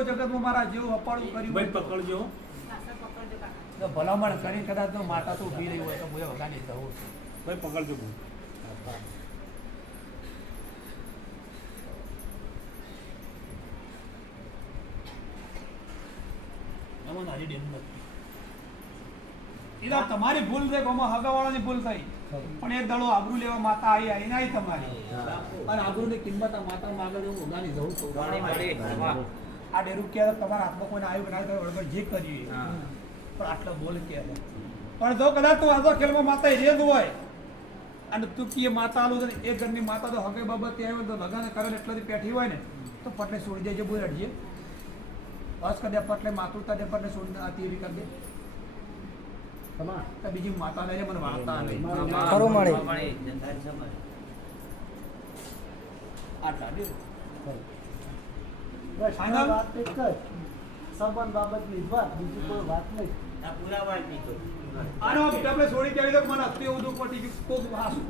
જગતમાં મારા જેવું અપાડું કર્યું ભાઈ પકડજો તો ભલામણ કરી કદાચ તો માતા તો ઊભી રહી હોય તો બોલે વગાડી જવું છે. ભાઈ પકડજો એમાં નાની ડેમ નથી. એના તમારી ભૂલ છે, હગાવાળાની ભૂલ થઈ, પણ એક દડો આબરૂ લેવા માતા આવીને આવી તમારી, અને આબરૂની કિંમત આ માતા આગળ હું ઉગાની જવું છું. આ ડેરું કે તમારા હાથમાં કોઈને આવ્યું બનાવે બરાબર જે કર્યું પણ આટલો બોલ કે પણ જો કદાચ તું આજો ખેલમાં માતા રેજ હોય અને તું કીએ માતા આલું છે એક ઘરની માતા તો હગે બાબત ત્યાં હોય તો લગન કરે એટલી પેઠી હોય ને તો પટલે છોડી દેજે બોલ અડજે બસ કરી દે પટલે માતું તારે પટલે છોડી આ તીરી કરી દે તો બીજી માતા લઈને મને વાર્તા ખરું મળે આટલા દે સંબંધ બાબતની વાત બીજી કોઈ વાત નહીં. આનો આપણે છોડી દેવી તો મને અત્યારે એવું દુઃખ પડી ગયું કોક હાસું